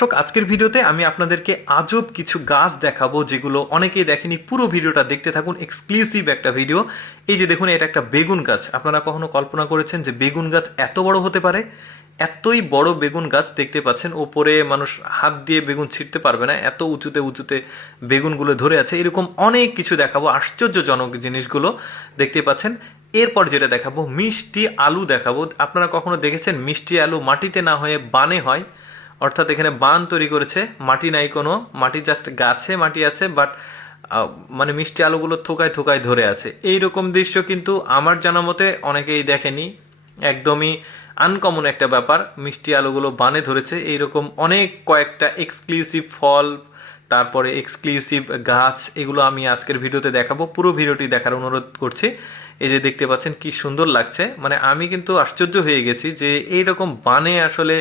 দর্শক, আজকের ভিডিওতে আমি আপনাদেরকে আজব কিছু গাছ দেখাবো যেগুলো অনেকেই দেখেনি। পুরো ভিডিওটা দেখতে থাকুন, এক্সক্লুসিভ একটা ভিডিও। এই যে দেখুন, এটা একটা বেগুন গাছ। আপনারা কখনো কল্পনা করেছেন যে বেগুন গাছ এত বড় হতে পারে? এতই বড় বেগুন গাছ দেখতে পাচ্ছেন, ওপরে মানুষ হাত দিয়ে বেগুন ছিঁড়তে পারবে না, এত উঁচুতে উঁচুতে বেগুনগুলো ধরে আছে। এরকম অনেক কিছু দেখাবো, আশ্চর্যজনক জিনিসগুলো দেখতে পাচ্ছেন। এরপর যেটা দেখাবো, মিষ্টি আলু দেখাবো। আপনারা কখনো দেখেছেন মিষ্টি আলু মাটিতে না হয়ে বানে হয়? অর্থাৎ এখানে বান তৈরি করেছে, মাটি নাই কোনো, মাটি জাস্ট গাছে মাটি আছে, বাট মানে মিষ্টি আলুগুলো থোকায় থোকায় ধরে আছে। এইরকম দৃশ্য কিন্তু আমার জানা মতে অনেকেই দেখেনি। একদমই আনকমন একটা ব্যাপার, মিষ্টি আলুগুলো বানে ধরেছে। এইরকম অনেক কয়েকটা এক্সক্লুসিভ ফল, তারপরে এক্সক্লুসিভ গাছ, এগুলো আমি আজকের ভিডিওতে দেখাবো। পুরো ভিডিওটি দেখার অনুরোধ করছি। এই যে দেখতে পাচ্ছেন কি সুন্দর লাগছে, মানে আমি কিন্তু আশ্চর্য হয়ে গেছি যে এইরকম বানে আসলে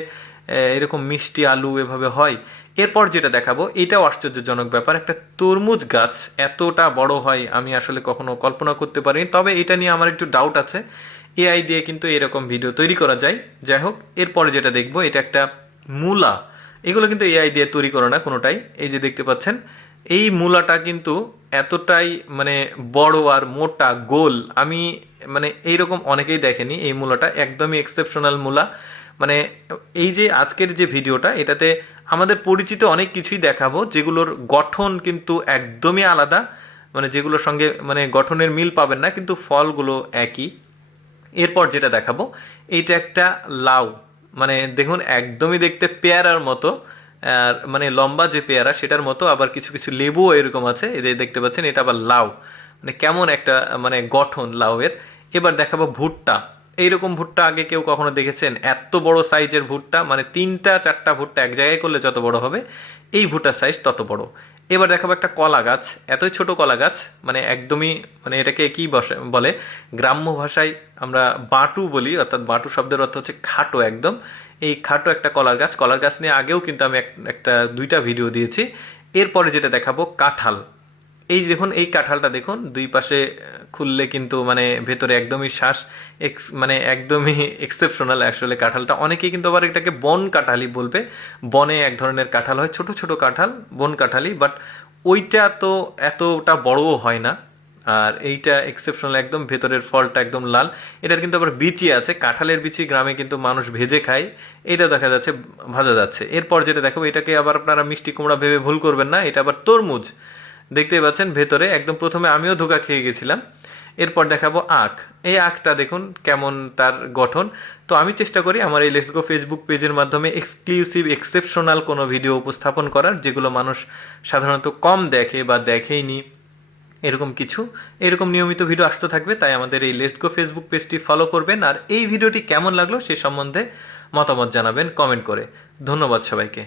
এরকম মিষ্টি আলু এভাবে হয়। এরপর যেটা দেখাবো এটাও আশ্চর্যজনক ব্যাপার, একটা তরমুজ গাছ এতটা বড় হয় আমি আসলে কখনো কল্পনা করতে পারিনি। তবে এটা নিয়ে আমার একটু ডাউট আছে, এআই দিয়ে কিন্তু এরকম ভিডিও তৈরি করা যায়। যাই হোক, এরপরে যেটা দেখবো এটা একটা মূলা। এগুলো কিন্তু এআই দিয়ে তৈরি করে না কোনোটাই। এই যে দেখতে পাচ্ছেন, এই মূলাটা কিন্তু এতটাই মানে বড় আর মোটা গোল, আমি মানে এইরকম অনেকেই দেখেনি। এই মূলাটা একদমই এক্সেপশনাল মূলা। মানে এই যে আজকের যে ভিডিওটা, এটাতে আমাদের পরিচিত অনেক কিছুই দেখাবো যেগুলোর গঠন কিন্তু একদমই আলাদা, মানে যেগুলোর সঙ্গে মানে গঠনের মিল পাবেন না, কিন্তু ফলগুলো একই। এরপর যেটা দেখাবো এইটা একটা লাউ। মানে দেখুন, একদমই দেখতে পেয়ারার মতো, আর মানে লম্বা যে পেয়ারা সেটার মতো, আবার কিছু কিছু লেবুও এরকম আছে। এদের দেখতে পাচ্ছেন, এটা আবার লাউ। মানে কেমন একটা মানে গঠন লাউয়ের। এবার দেখাবো ভুট্টা। এইরকম ভুট্টা আগে কেউ কখনো দেখেছেন? এত বড় সাইজের ভুট্টা, মানে 3-4টা ভুট্টা এক জায়গায় করলে যত বড় হবে, এই ভুট্টার সাইজ তত বড়। এবার দেখাবো একটা কলা গাছ, এতই ছোট কলা গাছ, মানে একদমই মানে এটাকে কি বলে, গ্রাম্য ভাষায় আমরা বাটু বলি, অর্থাৎ বাটু শব্দের অর্থ হচ্ছে খাটো একদম। এই খাটো একটা কলার গাছ। কলার গাছ নিয়ে আগেও কিন্তু আমি একটা 2টা ভিডিও দিয়েছি। এরপরে যেটা দেখাবো কাঁঠাল। এই দেখুন, এই কাঁঠালটা দেখুন, দুই পাশে খুললে কিন্তু মানে ভেতরে একদমই শ্বাস মানে একদমই এক্সেপশনাল আসলে কাঁঠালটা। অনেকেই কিন্তু আবার এটাকে বন কাঁঠালি বলবে। বনে এক ধরনের কাঁঠাল হয়, ছোট ছোট কাঁঠাল, বন কাঁঠালি, বাট ওইটা তো এতটা বড়ও হয় না। আর এইটা এক্সেপশনাল, একদম ভেতরের ফলটা একদম লাল। এটার কিন্তু আবার বিচি আছে, কাঁঠালের বিচি গ্রামে কিন্তু মানুষ ভেজে খায়, এটা দেখা যাচ্ছে ভাজা যাচ্ছে। এরপর যেটা দেখো, এটাকে আবার আপনারা মিষ্টি কুমড়া ভেবে ভুল করবেন না, এটা আবার তরমুজ। দেখতেই পাচ্ছেন ভেতরে একদম, প্রথমে আমিও ধোকা খেয়ে গেছিলাম। এরপর দেখাবো আখ। এই আখটা দেখুন কেমন তার গঠন। তো আমি চেষ্টা করি আমার এই লেটস গো ফেসবুক পেজের মাধ্যমে এক্সক্লুসিভ এক্সেপশনাল কোনো ভিডিও উপস্থাপন করার, যেগুলো মানুষ সাধারণত কম দেখে বা দেখেইনি। এরকম কিছু, এরকম নিয়মিত ভিডিও আসতে থাকবে, তাই আমাদের এই লেটস গো ফেসবুক পেজটি ফলো করবেন। আর এই ভিডিওটি কেমন লাগলো সে সম্বন্ধে মতামত জানাবেন কমেন্ট করে। ধন্যবাদ সবাইকে।